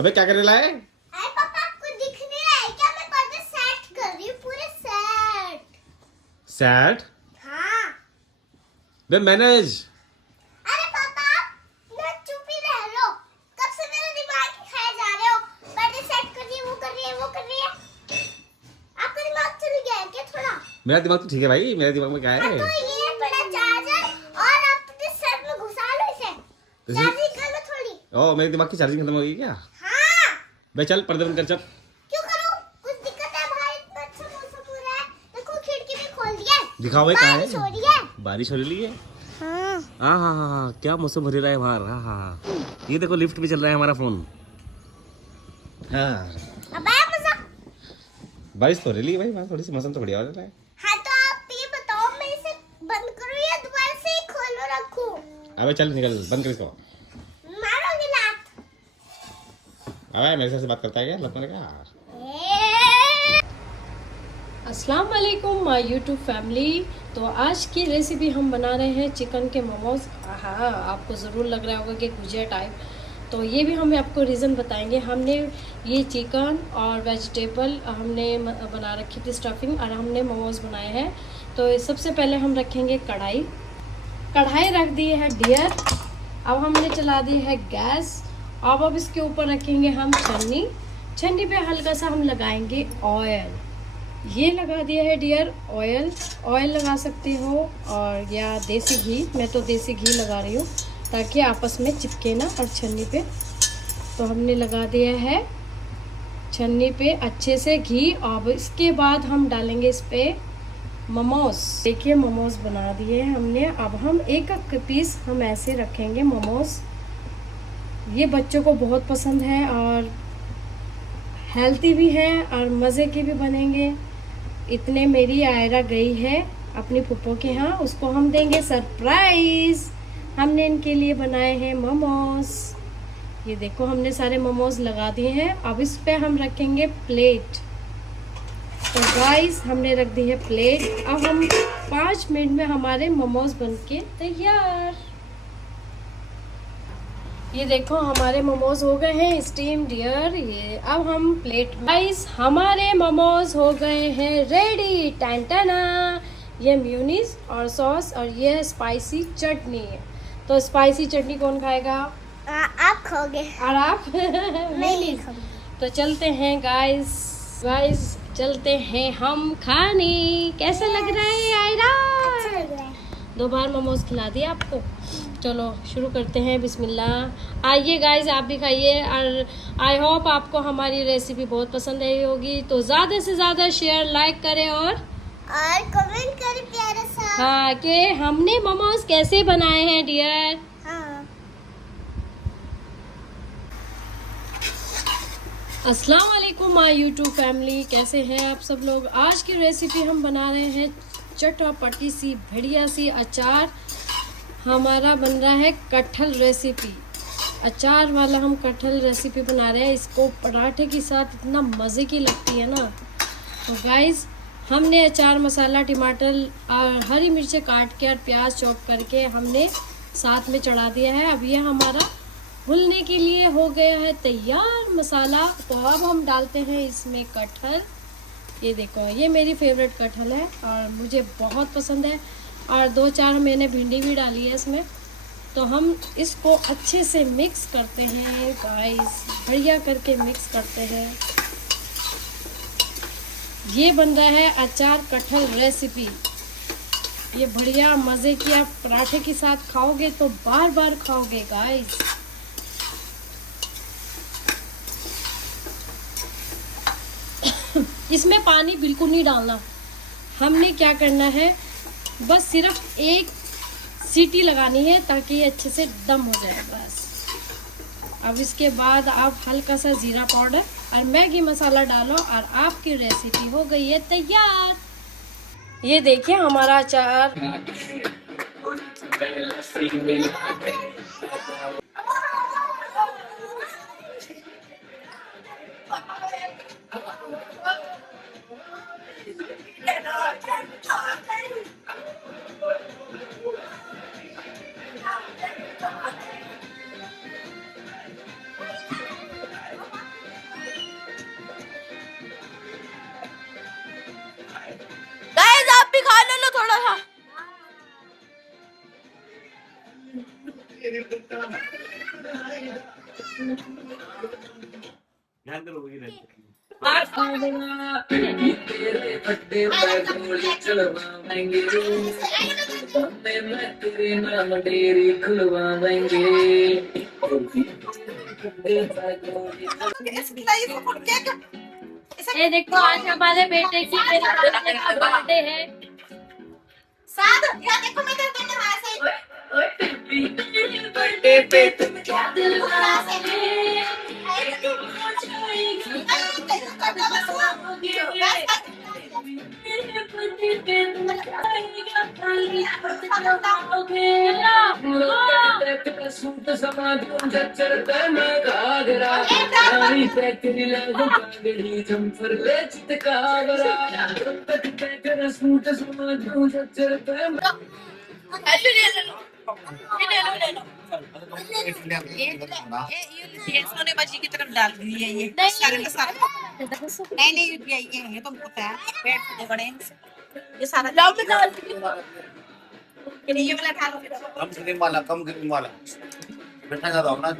अबे क्या करे लाए? अरे पापा आपको दिख नहीं रहा है क्या? मैं पर्दे सेट कर रही हूँ पूरे सेट। सैड हाँ। बे मैनेज। अरे पापा ना चुप ही रह लो। कब से मेरा दिमाग ही खाए जा रहे हो। पर्दे सेट कर रही है, वो कर रही है, वो कर रही है। आपका दिमाग चल गया है क्या थोड़ा? मेरा दिमाग तो ठीक है भाई, मेरे दिमाग में क्या हाँ है? तो ये बड़ा चार्जर और आप अपने सर में घुसा लो इसे। चार्जिंग कर लो थोड़ी। ओ मेरे दिमाग की चार्जिंग खत्म हो गई क्या? हाँ। बे चल पर्दे बंद कर चल। क्यों करूँ? कुछ दिक्कत है भाई? इतना अच्छा मौसम हो रहा है। देखो खिड़की भी खोल दिया है। दिखाओ भाई कहाँ बारिश हो है? रही है। बारिश हो रही है। हाँ। हाँ हाँ हाँ हाँ, क्या मौसम भरी रहा है बाहर। हाँ हाँ हाँ, ये देखो लिफ्ट भी चल रहा है हमारा फोन। हाँ अब आया मजा। बारिश तो हो रही है भाई, वहाँ थोड़ी सी मौसम तो बढ़िया हो रहा है। हाँ तो आप ये बताओ मैं इसे बंद करूँ या दोबारा से ही खोलो रखूँ? अबे चल निकल, बंद कर इसको। मारोगे लात। अबे मेरे से बात करता है क्या? लत मारे क्या? अस्सलाम वालेकुम माय यूट्यूब फैमिली। तो आज की रेसिपी हम बना रहे हैं चिकन के मोमोज। हाँ, आपको ज़रूर लग रहा होगा कि गुजिया टाइप। तो ये भी हम आपको रीज़न बताएंगे। हमने ये चिकन और वेजिटेबल हमने बना रखी थी स्टफिंग, और हमने मोमोज बनाए हैं। तो सबसे पहले हम रखेंगे कढ़ाई। कढ़ाई रख दी है डियर। अब हमने चला दी है गैस। अब इसके ऊपर रखेंगे हम छन्नी। छन्नी पे हल्का सा हम लगाएंगे ऑयल। ये लगा दिया है डियर ऑयल। ऑयल लगा सकते हो और या देसी घी। मैं तो देसी घी लगा रही हूँ ताकि आपस में चिपके ना और छन्नी पे। तो हमने लगा दिया है छन्नी पे अच्छे से घी। अब इसके बाद हम डालेंगे इस पे मोमोज। देखिए मोमोज बना दिए हैं हमने। अब हम एक एक पीस हम ऐसे रखेंगे मोमोज। ये बच्चों को बहुत पसंद है और हेल्दी भी है और मज़े के भी बनेंगे। इतने मेरी आयरा गई है अपनी फूफो के यहाँ, उसको हम देंगे सरप्राइज। हमने इनके लिए बनाए हैं मोमोज। ये देखो हमने सारे मोमोज लगा दिए हैं। अब इस पे हम रखेंगे प्लेट। तो गाइस हमने रख दी है प्लेट। अब हम 5 मिनट में हमारे मोमोज बनके तैयार। ये देखो हमारे मोमोज हो गए हैं स्टीम डियर। ये अब हम प्लेट। गाइस हमारे मोमोज हो गए हैं रेडी। टैंटाना। ये म्यूनीस और सॉस और ये है स्पाइसी चटनी। तो स्पाइसी चटनी कौन खाएगा? आप खाओगे और आप? मैं नहीं खाऊंगी। तो चलते हैं गाइस। गाइस चलते हैं हम खाने। कैसा लग रहा है आयरा? अच्छा लग रहा है। 2 बार मोमोज खिला दिए आपको। चलो शुरू करते हैं। बिस्मिल्लाह। आइए गाइस आप भी खाइए और आई होप आपको हमारी रेसिपी बहुत पसंद आई होगी। तो ज़्यादा से ज़्यादा शेयर लाइक करें और कमेंट करें प्यारा सा। हाँ कि हमने मोमोज कैसे बनाए हैं डियर। हाँ। अस्सलाम वालेकुम माय यूट्यूब फैमिली। कैसे हैं आप सब लोग? आज की रेसिपी हम बना रहे हैं चटपटी सी बढ़िया सी अचार। हमारा बन रहा है कटहल रेसिपी। अचार वाला हम कटहल रेसिपी बना रहे हैं। इसको पराठे के साथ इतना मज़े की लगती है ना। तो गाइस हमने अचार मसाला टमाटर और हरी मिर्चें काट के और प्याज चॉप करके हमने साथ में चढ़ा दिया है। अब ये हमारा भुनने के लिए हो गया है तैयार मसाला। तो अब हम डालते हैं इसमें कटहल। ये देखो ये मेरी फेवरेट कटहल है और मुझे बहुत पसंद है। और 2-4 मैंने भिंडी भी डाली है इसमें। तो हम इसको अच्छे से मिक्स करते हैं गाइस। बढ़िया करके मिक्स करते हैं। ये बन रहा है अचार कटहल रेसिपी। ये बढ़िया मज़े की। आप पराठे के साथ खाओगे तो बार बार खाओगे गाइस। इसमें पानी बिल्कुल नहीं डालना। हमने क्या करना है, बस सिर्फ एक सीटी लगानी है ताकि ये अच्छे से दम हो जाए बस। अब इसके बाद आप हल्का सा जीरा पाउडर और मैगी मसाला डालो और आपकी रेसिपी हो गई है तैयार। ये देखिए हमारा अचार। ध्यान करो ये तेरे फटे पे गोली चलवाएंगे, मैं तेरे नाम डेरी खुलवाएंगे। ये देखो आज हमारे बेटे की बर्थडे है। देखो मैं तेरे दोनों हाथ से बर्थडे पे तुम क्या सूट समा दूं जचरता मैं घाघरा, रानी तेरी लागू कागड़ी जंफर ले चितकावरा, तेरा सूट समा दूं जचरता मैं ये सोने बाजी की तरफ डाल दी है ये सारे का सारा। नहीं नहीं ये तो पता है पेट तो बड़े ये सारा जाओ में डाल ये वाला खा लो। कम क्रीम वाला बेटा ज्यादा होना